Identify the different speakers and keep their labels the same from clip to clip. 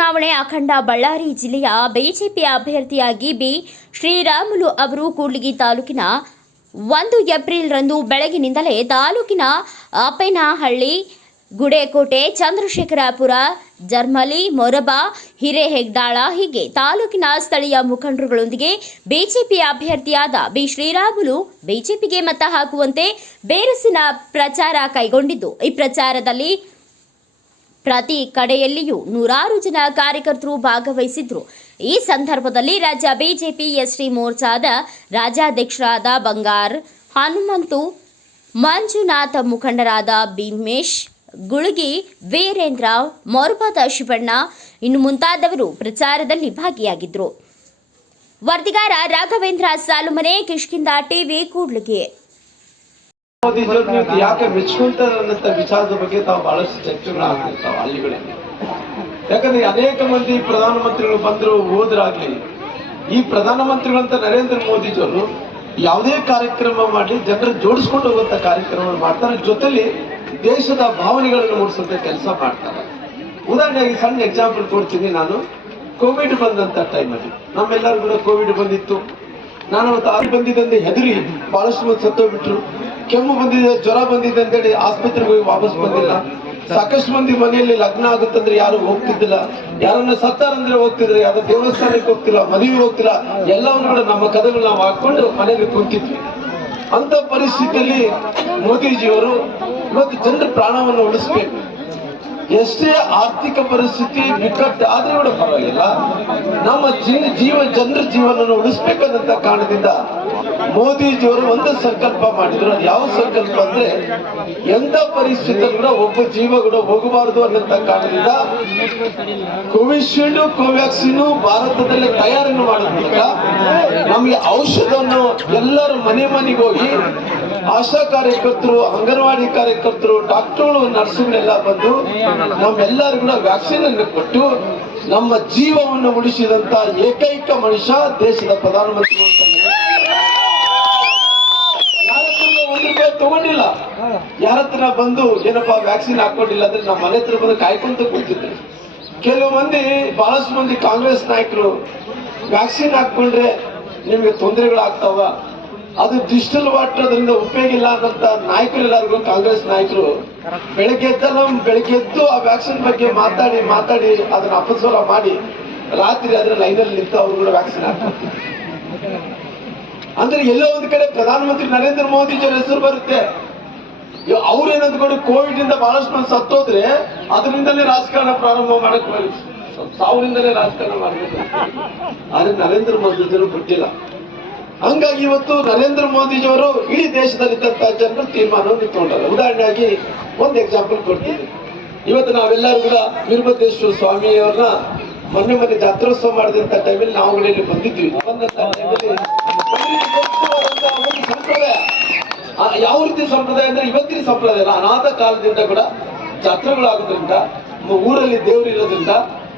Speaker 1: ಚುನಾವಣೆ ಅಖಂಡ ಬಳ್ಳಾರಿ ಜಿಲ್ಲೆಯ ಬಿಜೆಪಿ ಅಭ್ಯರ್ಥಿಯಾಗಿ ಬಿ ಶ್ರೀರಾಮುಲು ಅವರು ಕೂಡ್ಲಿಗಿ ತಾಲೂಕಿನ ಒಂದು ಏಪ್ರಿಲ್ರಂದು ಬೆಳಗಿನಿಂದಲೇ ತಾಲೂಕಿನ ಅಪ್ಪೇನಹಳ್ಳಿ, ಗುಡೇಕೋಟೆ, ಚಂದ್ರಶೇಖರಪುರ, ಜರ್ಮಲಿ, ಮೊರಬ ಹಿರೇಹೆಗ್ದಾಳ ಹೀಗೆ ತಾಲೂಕಿನ ಸ್ಥಳೀಯ ಮುಖಂಡರುಗಳೊಂದಿಗೆ ಬಿಜೆಪಿ ಅಭ್ಯರ್ಥಿಯಾದ ಬಿ ಶ್ರೀರಾಮುಲು ಬಿಜೆಪಿಗೆ ಮತ ಹಾಕುವಂತೆ ಬೇರಸಿನ ಪ್ರಚಾರ ಕೈಗೊಂಡಿದ್ದು. ಈ ಪ್ರಚಾರದಲ್ಲಿ ಪ್ರತಿ ಕಡೆಯಲ್ಲಿಯೂ ನೂರಾರು ಜನ ಕಾರ್ಯಕರ್ತರು ಭಾಗವಹಿಸಿದ್ರು. ಈ ಸಂದರ್ಭದಲ್ಲಿ ರಾಜ್ಯ ಬಿಜೆಪಿ ಎಸ್ಟಿ ಮೋರ್ಚಾದ ರಾಜ್ಯಾಧ್ಯಕ್ಷರಾದ ಬಂಗಾರ್, ಹನುಮಂತು, ಮಂಜುನಾಥ ಮುಖಂಡರಾದ ಭೀಮೇಶ್, ಗುಳಗಿ, ವೀರೇಂದ್ರ ಮೊರಬದ ಶಿವಣ್ಣ, ಇನ್ನು ಮುಂತಾದವರು ಪ್ರಚಾರದಲ್ಲಿ ಭಾಗಿಯಾಗಿದ್ದರು ವರದಿಗಾರ ರಾಘವೇಂದ್ರ ಸಾಲುಮನೆ ಕಿಷ್ಕಿಂದ ಟಿವಿ, ಕೂಡ್ಲಿಗೆ.
Speaker 2: ಮೋದಿ ನೀವು ಯಾಕೆ ವಿಚಾರದ ಬಗ್ಗೆ ತಾವು ಬಹಳಷ್ಟು ಚರ್ಚೆಗಳು ಹಳ್ಳಿಗಳಲ್ಲಿ. ಯಾಕಂದ್ರೆ ಅನೇಕ ಮಂದಿ ಪ್ರಧಾನಮಂತ್ರಿಗಳು ಬಂದ್ರು ಹೋದ್ರಾಗ್ಲಿ ಈ ಪ್ರಧಾನಮಂತ್ರಿಗಳಂತ ನರೇಂದ್ರ ಮೋದಿಜಿಯವರು ಯಾವುದೇ ಕಾರ್ಯಕ್ರಮ ಮಾಡಿ ಜನರ ಜೋಡಿಸ್ಕೊಂಡು ಹೋಗುವಂತ ಕಾರ್ಯಕ್ರಮ ಮಾಡ್ತಾರೆ, ಜೊತೆಲಿ ದೇಶದ ಭಾವನೆಗಳನ್ನು ಮೂಡಿಸುವಂತ ಕೆಲಸ ಮಾಡ್ತಾರೆ. ಉದಾಹರಣೆಗೆ ಸಣ್ಣ ಎಕ್ಸಾಂಪಲ್ ಕೊಡ್ತೀನಿ ನಾನು. ಕೋವಿಡ್ ಬಂದಂತ ಟೈಮಲ್ಲಿ ನಮ್ಮೆಲ್ಲರೂ ಕೂಡ ಕೋವಿಡ್ ಬಂದಿತ್ತು. ನಾನು ಅವತ್ತು ಆಗಿ ಹೆದರಿ ಬಹಳಷ್ಟು ಮಂದಿ ಸತ್ತೋಗ್ಬಿಟ್ರು. ಕೆಮ್ಮು ಬಂದಿದೆ, ಜ್ವರ ಬಂದಿದೆ ಅಂತೇಳಿ ಆಸ್ಪತ್ರೆಗೆ ಹೋಗಿ ವಾಪಸ್ ಬಂದಿಲ್ಲ. ಸಾಕಷ್ಟು ಮಂದಿ ಮನೆಯಲ್ಲಿ ಲಗ್ನ ಆಗುತ್ತಂದ್ರೆ ಯಾರು ಹೋಗ್ತಿದ್ದಿಲ್ಲ. ಯಾರನ್ನ ಸತ್ತಾರಂದ್ರೆ ಹೋಗ್ತಿದ್ರೆ ಯಾವ್ದೋ ದೇವಸ್ಥಾನಕ್ಕೆ ಹೋಗ್ತಿಲ್ಲ ಮದುವೆ ಹೋಗ್ತಿಲ್ಲ. ಎಲ್ಲವನ್ನು ಕೂಡ ನಮ್ಮ ಕದಗಳು ನಾವು ಹಾಕೊಂಡು ಮನೆಯಲ್ಲಿ ಕುಂತಿದ್ವಿ. ಅಂತ ಪರಿಸ್ಥಿತಿಯಲ್ಲಿ ಮೋದಿಜಿಯವರು ಇವತ್ತು ಜನರ ಪ್ರಾಣವನ್ನು ಉಳಿಸ್ಬೇಕು. ಎಷ್ಟೇ ಆರ್ಥಿಕ ಪರಿಸ್ಥಿತಿ ಬಿಕ್ಕಟ್ಟು ಆದ್ರೂ ಕೂಡ ಪರವಾಗಿಲ್ಲ. ನಮ್ಮ ಜೀವ, ಜನರ ಜೀವನವನ್ನು ಉಳಿಸ್ಬೇಕನ್ನಂತ ಕಾರಣದಿಂದ ಮೋದಿಜಿಯವರು ಒಂದು ಸಂಕಲ್ಪ ಮಾಡಿದ್ರು ಅದು ಯಾವ ಸಂಕಲ್ಪ ಅಂದ್ರೆ ಎಂತ ಪರಿಸ್ಥಿತಿ ಕೂಡ ಒಬ್ಬ ಜೀವ ಕೂಡ ಹೋಗಬಾರದು ಅನ್ನಂತ ಕಾರಣದಿಂದ ಕೋವಿಶೀಲ್ಡ್, ಕೋವ್ಯಾಕ್ಸಿನ್ ಭಾರತದಲ್ಲಿ ತಯಾರನ್ನು ಮಾಡೋದ್ರ ಮೂಲಕ ನಮಗೆ ಔಷಧವನ್ನು ಎಲ್ಲರ ಮನೆ ಮನೆಗೆ ಹೋಗಿ ಆಶಾ ಕಾರ್ಯಕರ್ತರು, ಅಂಗನವಾಡಿ ಕಾರ್ಯಕರ್ತರು, ಡಾಕ್ಟರ್ಗಳು ನರ್ಸ್ಗಳೆಲ್ಲ ಬಂದು ನಮ್ಮೆಲ್ಲರಿಗೂ ಕೂಡ ವ್ಯಾಕ್ಸಿನ್ ಅನ್ನು ಕೊಟ್ಟು ನಮ್ಮ ಜೀವವನ್ನು ಉಳಿಸಿದಂತ ಏಕೈಕ ಮನುಷ್ಯ ದೇಶದ ಪ್ರಧಾನಮಂತ್ರಿ ಅಂತ ಯಾರ ಹತ್ರನೂ ಒಂದು ರೂಪಾಯಿ ತಗೊಂಡಿಲ್ಲ. ಯಾರ ಹತ್ರ ಬಂದು ಏನಪ್ಪಾ ವ್ಯಾಕ್ಸಿನ್ ಹಾಕೊಂಡಿಲ್ಲ ಅಂದ್ರೆ ನಮ್ಮ ಮನೆ ಹತ್ರ ಬಂದು ಕಾಯ್ಕೊಂತ ಕೂತಿದ್ರು. ಕೆಲವು ಮಂದಿ, ಬಹಳಷ್ಟು ಮಂದಿ ಕಾಂಗ್ರೆಸ್ ನಾಯಕರು ವ್ಯಾಕ್ಸಿನ್ ಹಾಕೊಂಡ್ರೆ ನಿಮಗೆ ತೊಂದರೆಗಳಾಗ್ತಾವ. ಅದು ಡಿಜಿಟಲ್ ವಾಟರ್ ಅದರಿಂದ ಉಪಯೋಗ ಇಲ್ಲ ಅನ್ನಂತ ನಾಯಕರೆಲ್ಲರಿಗೂ ಕಾಂಗ್ರೆಸ್ ನಾಯಕರು ಬೆಳಗ್ಗೆ ಎದ್ದಲ್ಲ ಬೆಳಗ್ಗೆ ಎದ್ದು ಆ ವ್ಯಾಕ್ಸಿನ್ ಬಗ್ಗೆ ಮಾತಾಡಿ ಮಾತಾಡಿ ಅದನ್ನ ಅಪಸ್ವರ ಮಾಡಿ ರಾತ್ರಿ ಅದ್ರ ಲೈನಲ್ಲಿ ನಿಂತು ಅವ್ರು ಕೂಡ ವ್ಯಾಕ್ಸಿನ್ ಹಾಕ್ತಾರೆ ಅಂದ್ರೆ ಎಲ್ಲೋ ಒಂದು ಕಡೆ ಪ್ರಧಾನಮಂತ್ರಿ ನರೇಂದ್ರ ಮೋದಿ ಮೋದಿಜಿಯವರ ಹೆಸರು ಬರುತ್ತೆ. ಅವ್ರೇನ್ ಅಂದ್ಕೊಂಡು ಕೋವಿಡ್ ಇಂದ ಬಹಳಷ್ಟು ಮಂದಿ ಸತ್ತೋದ್ರೆ ಅದರಿಂದಲೇ ರಾಜಕಾರಣ ಪ್ರಾರಂಭ ಮಾಡಕ್ ಸಾವಿರಿಂದಲೇ ರಾಜಕಾರಣ ಮಾಡಬೇಕು. ಆದ್ರೆ ನರೇಂದ್ರ ಮೋದಿಜಿಯವರು ಬಿಟ್ಟಿಲ್ಲ ಹಂಗಾಗಿ ಇವತ್ತು ನರೇಂದ್ರ ಮೋದಿಜಿಯವರು ಇಡೀ ದೇಶದಲ್ಲಿದ್ದಂತಹ ಜನರು ತೀರ್ಮಾನವನ್ನು ತಗೊಂಡಾರೆ ಉದಾಹರಣೆಯಾಗಿ ಒಂದು ಎಕ್ಸಾಂಪಲ್ ಕೊಡ್ತೀನಿ. ಇವತ್ತು ನಾವೆಲ್ಲರೂ ಕೂಡ ವೀರಭದ್ರೇಶ್ವರ ಸ್ವಾಮಿಯವ್ರನ್ನ ಮೊನ್ನೆ ಮೊನ್ನೆ ಜಾತ್ರೋತ್ಸವ ಮಾಡಿದಂತ ಟೈಮಲ್ಲಿ ನಾವು ಮನೆಯಲ್ಲಿ ಬಂದಿದ್ವಿ ಬಂದಂತ ಟೈಮಲ್ಲಿ ಒಂದು ಸಂಪ್ರದಾಯ ಆ, ಯಾವ ರೀತಿ ಸಂಪ್ರದಾಯ ಅಂದ್ರೆ ಇವತ್ತಿನ ಸಂಪ್ರದಾಯ ಅಲ್ಲ, ಅನಾಥ ಕಾಲದಿಂದ ಕೂಡ ಜಾತ್ರೆಗಳಾಗೋದ್ರಿಂದ ನಮ್ಮ ಊರಲ್ಲಿ ದೇವರು ಇರೋದ್ರಿಂದ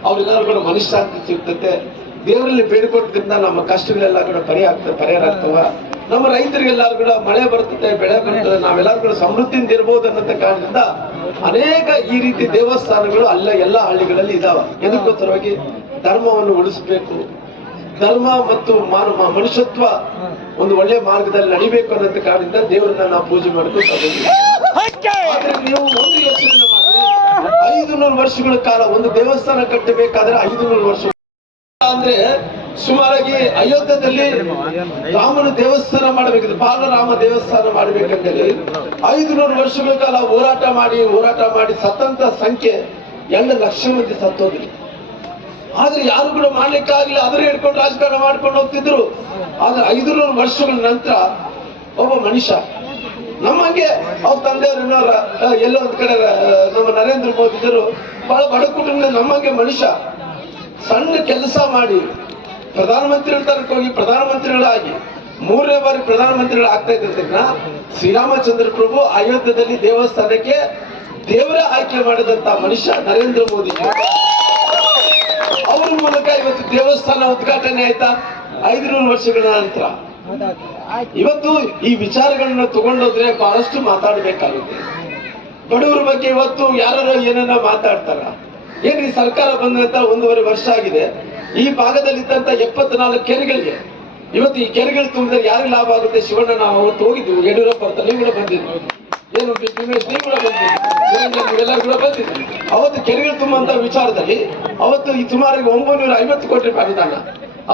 Speaker 2: ಅವರೆಲ್ಲರೂ ಕೂಡ ಮನಃಶಾಂತಿ ಸಿಗ್ತತೆ. ದೇವರಲ್ಲಿ ಬೇಡಿಕೊಟ್ಟದ್ರಿಂದ ನಮ್ಮ ಕಷ್ಟಗಳೆಲ್ಲ ಕೂಡ ಪರಿಹಾರ ಪರಿಹಾರ ಆಗ್ತವ. ನಮ್ಮ ರೈತರಿಗೆಲ್ಲರೂ ಕೂಡ ಮಳೆ ಬರ್ತದೆ, ಬೆಳೆ ಬರ್ತದೆ, ನಾವೆಲ್ಲರೂ ಕೂಡ ಸಮೃದ್ಧಿಯಿಂದ ಇರ್ಬೋದು ಅನ್ನೋ ಕಾರಣದಿಂದ ಅನೇಕ ಈ ರೀತಿ ದೇವಸ್ಥಾನಗಳು ಅಲ್ಲ, ಎಲ್ಲ ಹಳ್ಳಿಗಳಲ್ಲಿ ಇದಾವ. ಎದಕ್ಕೋಸ್ಕರವಾಗಿ ಧರ್ಮವನ್ನು ಉಳಿಸ್ಬೇಕು. ಧರ್ಮ ಮತ್ತು ಮಾನವ ಮನುಷ್ಯತ್ವ ಒಂದು ಒಳ್ಳೆ ಮಾರ್ಗದಲ್ಲಿ ನಡಿಬೇಕು ಅನ್ನೋದ್ ಕಾರಣದಿಂದ ದೇವರನ್ನ ನಾವು ಪೂಜೆ ಮಾಡ್ಕೊಂಡು. ಆದ್ರೆ ನೀವು ಒಂದು ಯೋಚನೆ ಮಾಡಿ ಐದು ನೂರು ವರ್ಷಗಳ ಕಾಲ ಒಂದು ದೇವಸ್ಥಾನ ಕಟ್ಟಬೇಕಾದ್ರೆ ಐದು ನೂರು ವರ್ಷ ಅಂದ್ರೆ ಸುಮಾರಾಗಿ ಅಯೋಧ್ಯದಲ್ಲಿ ರಾಮನ ದೇವಸ್ಥಾನ ಮಾಡಬೇಕಿದ್ರೆ ಬಾಲರಾಮ ದೇವಸ್ಥಾನ ಮಾಡಬೇಕಂತೇಳಿ. ಐದು ನೂರು ವರ್ಷಗಳ ಕಾಲ ಹೋರಾಟ ಮಾಡಿ ಹೋರಾಟ ಮಾಡಿ ಸತ್ತಂತ ಸಂಖ್ಯೆ ಎರಡು ಲಕ್ಷ ಮಂದಿ ಸತ್ತೋದ್ರಿ. ಆದ್ರೆ ಯಾರು ಕೂಡ ಮಾಡ್ಲಿಕ್ಕಾಗ್ಲಿ ಅದ್ರ ಹಿಡ್ಕೊಂಡು ರಾಜಕಾರಣ ಮಾಡ್ಕೊಂಡು ಹೋಗ್ತಿದ್ರು. ಆದ್ರೆ ಐದುನೂರು ವರ್ಷಗಳ ನಂತರ ಒಬ್ಬ ಮನುಷ್ಯ, ನಮ್ಮಂಗೆ ಅವ್ರ ತಂದೆಯವ್ರನ್ನ ಎಲ್ಲೋ ಒಂದ್ ಕಡೆ ನಮ್ಮ ನರೇಂದ್ರ ಮೋದಿಜರು ಬಹಳ ಬಡ ಕುಟುಂಬ ನಮ್ಮಂಗೆ ಮನುಷ್ಯ, ಸಣ್ಣ ಕೆಲಸ ಮಾಡಿ ಪ್ರಧಾನಮಂತ್ರಿ ತನಕ ಹೋಗಿ ಪ್ರಧಾನಮಂತ್ರಿಗಳಾಗಿ ಮೂರನೇ ಬಾರಿ ಪ್ರಧಾನಮಂತ್ರಿಗಳು ಆಗ್ತಾ ಇದ್ದಿದ್ದನ್ನ ಶ್ರೀರಾಮಚಂದ್ರ ಪ್ರಭು ಅಯೋಧ್ಯದಲ್ಲಿ ದೇವಸ್ಥಾನಕ್ಕೆ ದೇವರ ಆಯ್ಕೆ ಮಾಡಿದಂತ ಮನುಷ್ಯ ನರೇಂದ್ರ ಮೋದಿಜಿ ಅವ್ರ ಮೂಲಕ ಇವತ್ತು ದೇವಸ್ಥಾನ ಉದ್ಘಾಟನೆ ಆಯ್ತಾ? ಐದುನೂರು ವರ್ಷಗಳ ನಂತರ. ಇವತ್ತು ಈ ವಿಚಾರಗಳನ್ನ ತಗೊಂಡೋದ್ರೆ ಬಹಳಷ್ಟು ಮಾತಾಡಬೇಕಾಗುತ್ತೆ. ಬಡವರ ಬಗ್ಗೆ ಇವತ್ತು ಯಾರು ಏನನ್ನ ಮಾತಾಡ್ತಾರ? ಏನ್ ಈ ಸರ್ಕಾರ ಬಂದಂತ ಒಂದೂವರೆ ವರ್ಷ ಆಗಿದೆ. ಈ ಭಾಗದಲ್ಲಿ ಇದ್ದಂತ ಎಪ್ಪತ್ನಾಲ್ಕು ಕೆರೆಗಳಿಗೆ. ಇವತ್ತು ಈ ಕೆರೆಗಳು ತುಂಬಿದ್ರೆ ಯಾರಿಗೆ ಲಾಭ ಆಗುತ್ತೆ? ಶಿವಣ್ಣ, ನಾವು ಅವತ್ತು ಹೋಗಿದ್ವಿ. ಯಡಿಯೂರಪ್ಪ ನೀವು ಕೂಡ ಬಂದಿದ್ವಿ. ಏನು ದಿನೇಶ್ ಅವತ್ತು ಕೆರೆಗಳು ತುಂಬಂತ ವಿಚಾರದಲ್ಲಿ ಅವತ್ತು ಈ ಸುಮಾರಿಗೆ ಒಂಬೈನೂರ ಐವತ್ತು ಕೋಟಿ ರೂಪಾಯಿ ಅನುದಾನ.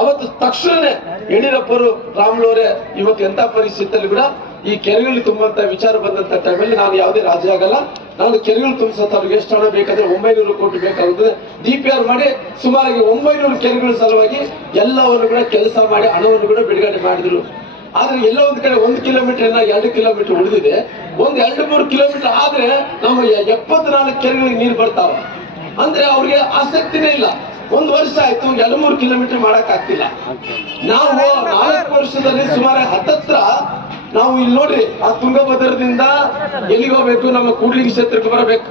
Speaker 2: ಅವತ್ತು ತಕ್ಷಣನೇ ಯಡಿಯೂರಪ್ಪರು, ರಾಮ್ಲೋರೆ ಇವತ್ತು ಎಂತ ಪರಿಸ್ಥಿತಿಯಲ್ಲಿ ಕೂಡ ಈ ಕೆರೆಗಳು ತುಂಬಂತ ವಿಚಾರ ಬಂದಂತ ಟೈಮಲ್ಲಿ ನಾನು ಯಾವುದೇ ರಾಜಿ ಆಗಲ್ಲ. ನಾನು ಕೆರೆಗಳು ತುಂಬಿಸತ್ತ ಅವ್ರಿಗೆ ಎಷ್ಟು ಹಣ ಬೇಕಾದ್ರೆ ಒಂಬೈನೂರು ಕೋಟಿ ಬೇಕಾಗುತ್ತದೆ. ಡಿ ಪಿ ಆರ್ ಮಾಡಿ ಸುಮಾರಿಗೆ ಒಂಬೈನೂರು ಕೆರೆಗಳ ಸಲುವಾಗಿ ಎಲ್ಲವನ್ನು ಕೂಡ ಕೆಲಸ ಮಾಡಿ ಹಣವನ್ನು ಕೂಡ ಬಿಡುಗಡೆ ಮಾಡಿದ್ರು. ಆದ್ರೆ ಎಲ್ಲ ಒಂದ್ ಕಡೆ ಒಂದ್ ಕಿಲೋಮೀಟರ್ ಇಲ್ಲ, ಎರಡು ಕಿಲೋಮೀಟರ್ ಉಳಿದಿದೆ. ಒಂದ್ ಎರಡು ಮೂರು ಕಿಲೋಮೀಟರ್ ಆದ್ರೆ ನಮ್ಮ ಎಪ್ಪತ್ನಾಲ್ಕು ಕೆರೆಗಳಿಗೆ ನೀರು ಬರ್ತಾವ. ಅಂದ್ರೆ ಅವ್ರಿಗೆ ಆಸಕ್ತಿನೇ ಇಲ್ಲ. ಒಂದ್ ವರ್ಷ ಆಯ್ತು, ಎರಡು ಮೂರು ಕಿಲೋಮೀಟರ್ ಮಾಡಕ್ ಆಗ್ತಿಲ್ಲ. ನಾವು ನಾಲ್ಕು ವರ್ಷದಲ್ಲಿ ಸುಮಾರು ಹತ್ತತ್ರ ನಾವು ಇಲ್ಲಿ ನೋಡ್ರಿ, ಆ ತುಂಗಭದ್ರದಿಂದ ಎಲ್ಲಿಗೆ ಹೋಗ್ಬೇಕು? ನಮ್ಮ ಕೂಡ್ಲಿಗಿ ಕ್ಷೇತ್ರಕ್ಕೆ ಬರಬೇಕು.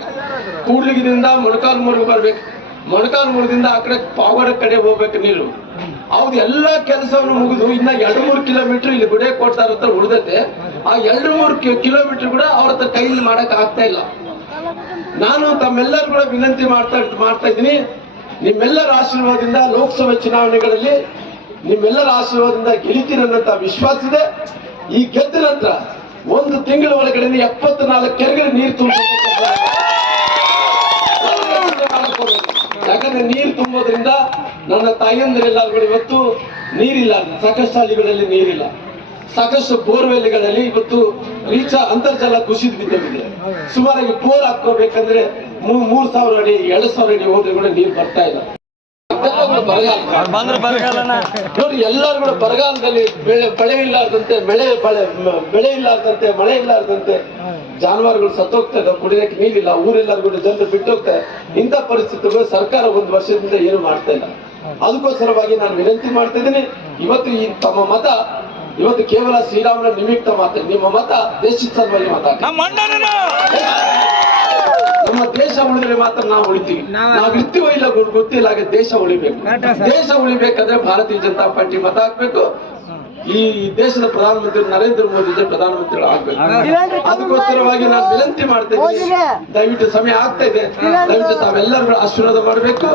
Speaker 2: ಕೂಡ್ಲಿಗಿದಿಂದ ಮೊಣಕಾಲ್ಮೂರ್ಗೆ ಬರ್ಬೇಕು. ಮೊಣಕಾಲ್ಮೂರದಿಂದ ಆ ಕಡೆ ಪಾವಗಡ ಕಡೆ ಹೋಗ್ಬೇಕು ನೀರು. ಅವ್ದು ಎಲ್ಲ ಕೆಲಸವನ್ನು ಮುಗಿದು ಇನ್ನ ಎರಡು ಮೂರು ಕಿಲೋಮೀಟರ್ ಇಲ್ಲಿ ಗುಡೆ ಕೊಡ್ತಾರ ಹತ್ರ ಉಳಿದತೆ ಆ ಎರಡು ಮೂರು ಕಿಲೋಮೀಟರ್ ಕೂಡ ಅವ್ರ ಹತ್ರ ಕೈಲಿ ಮಾಡಕ್ ಆಗ್ತಾ ಇಲ್ಲ. ನಾನು ತಮ್ಮೆಲ್ಲರೂ ಕೂಡ ವಿನಂತಿ ಮಾಡ್ತಾ ಮಾಡ್ತಾ ಇದ್ದೀನಿ. ನಿಮ್ಮೆಲ್ಲರ ಆಶೀರ್ವಾದದಿಂದ ಲೋಕಸಭೆ ಚುನಾವಣೆಗಳಲ್ಲಿ ನಿಮ್ಮೆಲ್ಲರ ಆಶೀರ್ವಾದದಿಂದ ಗೆಲ್ತೀನಿ ಅನ್ನೋಂಥ ವಿಶ್ವಾಸ ಇದೆ. ಈ ಗೆದ್ದ ನಂತರ ಒಂದು ತಿಂಗಳ ಒಳಗಡೆ ಎಪ್ಪತ್ನಾಲ್ಕು ಕೆರೆಗಳು ನೀರು ತುಂಬ ಯಾಕಂದ್ರೆ ನೀರು ತುಂಬೋದ್ರಿಂದ ನನ್ನ ತಾಯಿಯಂದಿರೆಲ್ಲರೂ ಇವತ್ತು ನೀರಿಲ್ಲ ಸಾಕಷ್ಟು ಹಳ್ಳಿಗಳಲ್ಲಿ ನೀರಿಲ್ಲ. ಸಾಕಷ್ಟು ಬೋರ್ವೆಲ್ಗಳಲ್ಲಿ ಇವತ್ತು ರೀಚ ಅಂತರ್ಜಲ ಕುಸಿದು ಬಿದ್ದಿದೆ. ಸುಮಾರಾಗಿ ಬೋರ್ ಹಾಕೋಬೇಕಂದ್ರೆ ಮೂರ್ ಸಾವಿರ ಅಡಿ ಎರಡು ಸಾವಿರ ಅಡಿ ಹೋದ್ರೆ ಕೂಡ ನೀರು ಬರ್ತಾ ಇಲ್ಲ. ನೋಡಿ ಎಲ್ಲರೂ ಕೂಡ ಬರಗಾಲದಲ್ಲಿ ಬೆಳೆ ಬೆಳೆ ಇಲ್ಲಾರ್ದಂತೆ ಬೆಳೆ ಬೆಳೆ ಬೆಳೆ ಇಲ್ಲಾರ್ದಂತೆ ಮಳೆ ಇಲ್ಲಾರ್ದಂತೆ. ಜಾನುವಾರುಗಳು ಸತ್ತೋಗ್ತಾ ಇದ್ದಾವೆ ಕುಡಿಯಕ್ಕೆ ನೀರಿಲ್ಲ ಊರೆಲ್ಲರೂ ಕೂಡ ಜನರು ಬಿಟ್ಟು ಹೋಗ್ತಾರೆ ಇಂಥ ಪರಿಸ್ಥಿತಿಗಳು ಸರ್ಕಾರ ಒಂದು ವರ್ಷದಿಂದ ಏನು ಮಾಡ್ತಾ ಇಲ್ಲ. ಅದಕ್ಕೋಸ್ಕರವಾಗಿ ನಾನು ವಿನಂತಿ ಮಾಡ್ತಾ ಇದ್ದೀನಿ ಇವತ್ತು ಈ ತಮ್ಮ ಮತ ಇವತ್ತು ಕೇವಲ ಶ್ರೀರಾಮನ ನಿಮಿತ್ತ ಮಾತ್ರ ನಿಮ್ಮ ಮತ ದೇಶದ ಸಲುವಾಗಿ ಅಣ್ಣನ ನಮ್ಮ ದೇಶ ಉಳಿದ್ರೆ ಮಾತ್ರ ನಾವು ಉಳಿತೀವಿ. ನಾವು ಇರ್ತೀವೋ ಇಲ್ಲ ಗೊತ್ತಿಲ್ಲ ಹಾಗೆ ದೇಶ ಉಳಿಬೇಕು. ದೇಶ ಉಳಿಬೇಕಂದ್ರೆ ಭಾರತೀಯ ಜನತಾ ಪಾರ್ಟಿ ಮತ ಹಾಕ್ಬೇಕು ಈ ದೇಶದ ಪ್ರಧಾನಮಂತ್ರಿ ನರೇಂದ್ರ ಮೋದಿ ಪ್ರಧಾನ ಪ್ರಧಾನಮಂತ್ರಿಗಳು ಆಗ್ಬೇಕು. ಅದಕ್ಕೋಸ್ಕರವಾಗಿ ನಾನು ವಿನಂತಿ ಮಾಡ್ತಾ ಇದ್ದೀನಿ. ದಯವಿಟ್ಟು ಸಮಯ ಆಗ್ತಾ ಇದೆ. ದಯವಿಟ್ಟು ತಾವೆಲ್ಲರೂ ಆಶೀರ್ವಾದ ಮಾಡಬೇಕು.